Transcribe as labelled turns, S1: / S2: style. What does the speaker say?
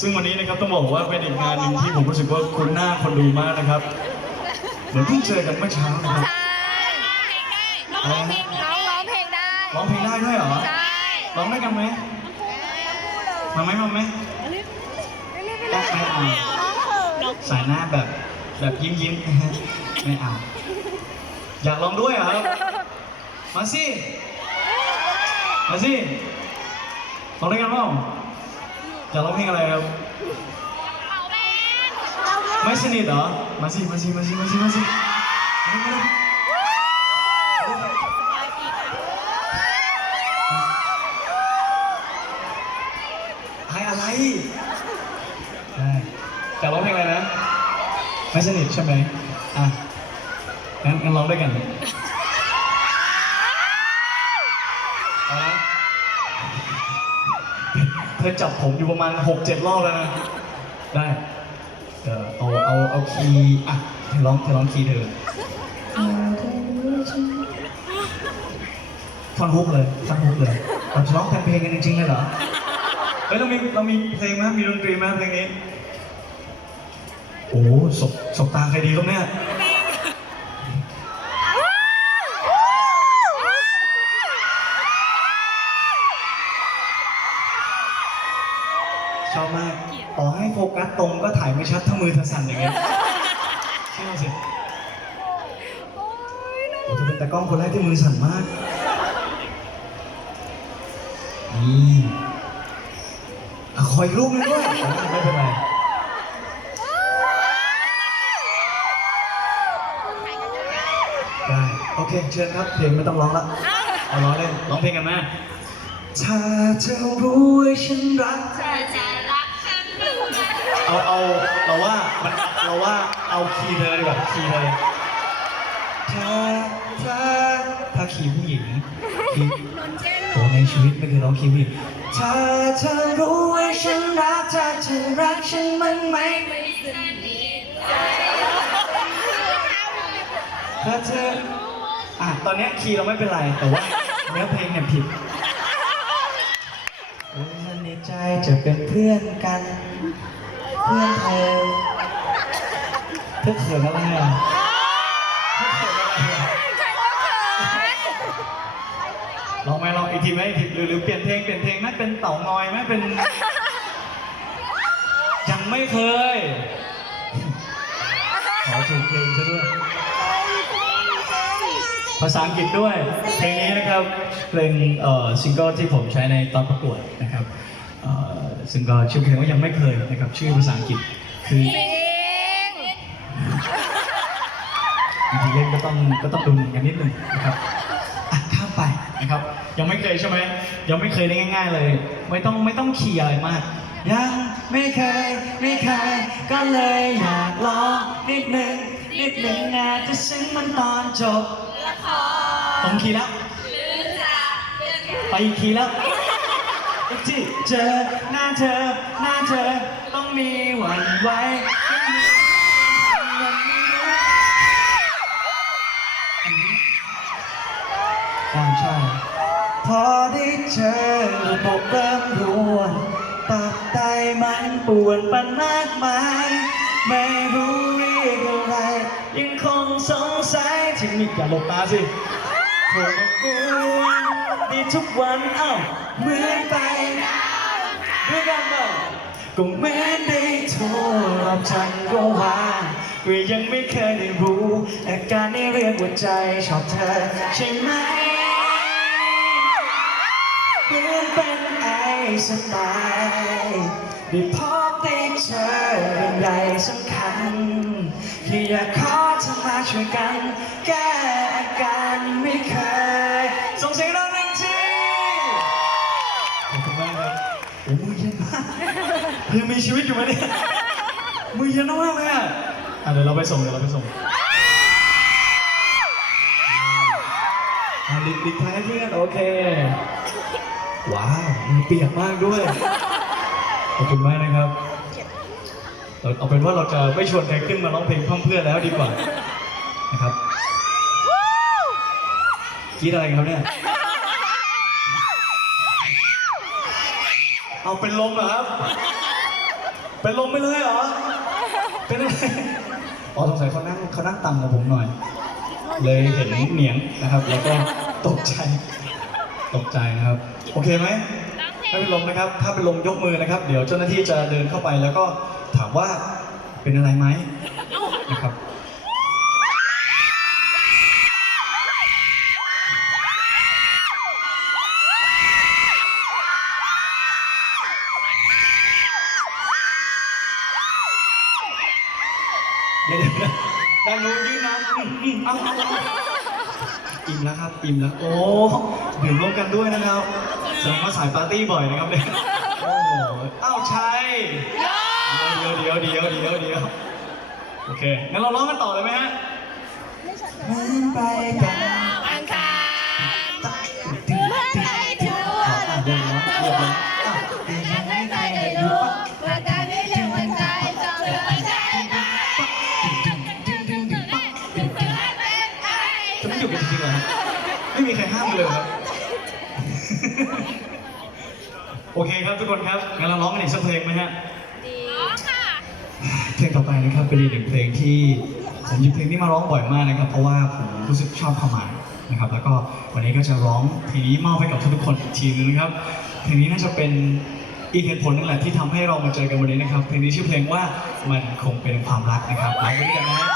S1: ซึ่งวันนี้นะครับต้องบอกว่าเป็นอีกงานหนึ่งที่ผมรู้สึกว่าคุ้นหน้าคนดูมากนะครับเหมือนเพิ่งเจอกันเมื่อเช้านะครับ
S2: ใช่น้องร้องเพลงได้
S1: ร้องเพลงได้ด้วยเหรอ
S2: ใช่
S1: ร้องได้กันไหมมาไหมมาไหมได้ไหมอะสายหน้าแบบแบบยิ้มยิ้มๆนะฮะไม่เอา อยากลองด้วยเหรอครับ มาสิ มาสิลองด้วยกันเปล่า อยากร้องเพลงอะไรครับไม่สนิทเหรอ มาสิ มาสิ มาสิ มาสิ มาสิมาดิมาดิให้อะไรได้อยากร้องเพลงอะไรนะ ไม่สนิทใช่ไหมอะงั้นงั้นร้องด้วยกัน เธอจับผมอยู่ประมาณ6-7รอบแล้วนะ ได้เออเอาเอาเอาคีย์อะเธอร้องเธอร้องคีย์เธอท่อนฮุกเลยท่อนฮุกเลยเราจะร้องแทนเพลงกันจริงๆเลยเหรอเฮ้ยเรามีเรามีเพลงไหมมีดนตรีไหมเพลงนี้ โอ้สบสบตาใครดีครับเนี่ย ชอบมาก ต่อให้โฟกัสตรงก็ถ่ายไม่ชัดถ้ามือเธอสั่นอย่างเงี้ยเชื่อสิโอ้เธอเป็นตากล้องคนแรกที่มือสั่นมากนี่อะขออีกรูปหนึงด้วยอะไม่เป็นไรได้โอเคเชิญครับ เพลงไม่ต้องร้องละเอาร้องเล่นร้องเพลงกันนะถ้าเธอรู้ว่าฉันรักเอาเอาเราว่ามันเราว่าเอาคีย์เธอดีกว่าคีย์เธอถ้าถ้าถ้าคีย์ผู้หญิงคีย์โอ้ในชีวิตไม่เคยร้องคีย์ผู้หญิงถ้าเธอรู้ว่าฉันรักถ้าเธอรักฉันมั้งไหมถ้าเธออะตอนเนี้ยคีย์เราไม่เป็นไรแต่ว่าเนื้อเพลงเนี่ยผิดเออในใจจะเป็นเพื่อนกัน เพื่อนเธอเธอเขินอะไรอะเธอเขินอะไรอะลองไหมลองอีกทีไหมอีกทีหรือหรือเปลี่ยนเพลงเปลี่ยนเพลงไหมเป็นเต่างอยไหมเป็น ยังไม่เคย ขอถูกเพลงซะด้วย ภาษาอังกฤษด้วย เพลงนี้นะครับ เพลงเอ่อซิงเกิลที่ผมใช้ในตอนประกวดนะครับเอ่อ ซึ่งก็ชื่อเพลงว่ายังไม่เคยนะครับชื่อภาษาอังกฤษคือบางทีเล่นก็ต้องก็ต้องดูกันนิดนึงนะครับอะข้ามไปนะครับ ยังไม่เคยใช่ไหมยังไม่เคยได้ง่าย ๆ เลย ไม่ต้องไม่ต้องขี่อะไรมาก ยังไม่เคยไม่เคยก็เลยอยากลองนิดนึงนิดนึงอาจจะซึ้งมันตอนจบตรงคีย์แล้วไปอีกคีย์แล้ว ที่เจอหน้าเธอ หน้าเธอ ต้องมีหวั่นไหวต้องมีหวั่นไหวใช่ใช่พอได้เจอระบบเริ่มรวนตับไตมันป่วนปันมากมาย ไม่รู้เรียกอะไร ยังคงสงสัยที่มีอย่าหลบตาสิ โผล่มากวนดีทุกวันเอ้าเหมือนไปด้วยกันเปล่าก็เหมือนได้โทรรับฉันก็ว่าก็ยังไม่เคยได้รู้อาการนี้เรียกว่าใจชอบเธอใช่ไหมเหมือนเป็นไอสไตล์ได้พบได้เจอเรื่องใหญ่สำคัญที่อยากขอาช่วยกัน แก้อาการไม่เคยส่งเสียงดังหนึ่งทีขอบคุณมากครับโอ้มือเย็นมากยังมีชีวิตอยู่ไหมเนี่ยมือเย็นมากเลยอะอะเดี๋ยวเราไปส่งเดี๋ยวเราไปส่งอะลิกลิกท้ายให้เพื่อนโอเค ว้าวมือเปียกมากด้วย ขอบคุณมากนะครับ เราเอาเป็นว่าเราจะไม่ชวนใครขึ้นมาร้องเพลงพร่ำเพรื่อแล้วดีกว่า นะครับกรีดอะไรครับเนี่ย เอาเป็นลมเหรอครับ เป็นลมไปเลยเหรอ เป็นอะไรอ๋อสงสัยเขานั่งเขานั่งต่ำกว่าผมหน่อย เลยเห็นเหนียงนะครับ แล้วก็ตกใจ ตกใจนะครับ โอเคไหมถ้าเป็นลมนะครับ ถ้าเป็นลมยกมือนะครับ เดี๋ยวเจ้าหน้าที่จะเดินเข้าไปแล้วก็ถามว่าเป็นอะไรไหมนะครับ ดี๋ยวเดี๋ยวด้านนู้นยื่นน้ำอืมอืมเอาเอาเอาอิ่มแล้วครับอิ่มแล้วโอ้ดื่มร่วมกันด้วยนะครับแสดงว่าสายปาร์ตี้บ่อยนะครับเนี่ยโอ้โหอ้าวชัยเดี๋ยวเดี๋ยวเดี๋ยวเดี๋ยวเดี๋ยวโอเคงั้นเราร้องกันต่อเลยไหมฮะมันไปกัน โอเคครับทุกคนครับงั้นเราร้องกันอีกสักเพลงไหมฮะ
S2: ดีค่ะ
S1: เพลงต่อไปนะครับเป็นอีกหนึ่งเพลงที่ผมหยิบเพลงนี้มาร้องบ่อยมากนะครับ เพราะว่าผมรู้สึกชอบความหมายนะครับ แล้วก็วันนี้ก็จะร้องเพลงนี้มอบให้กับทุกๆคนอีกทีนึงนะครับเพลงนี้น่าจะเป็นอีกเหตุผลหนึงแหละที่ทำให้เรามาเจอกันวันนี้นะครับเพลงนี้ชื่อเพลงว่ามันคงเป็นความรักนะครับร้องไปด้วยกันนะฮะ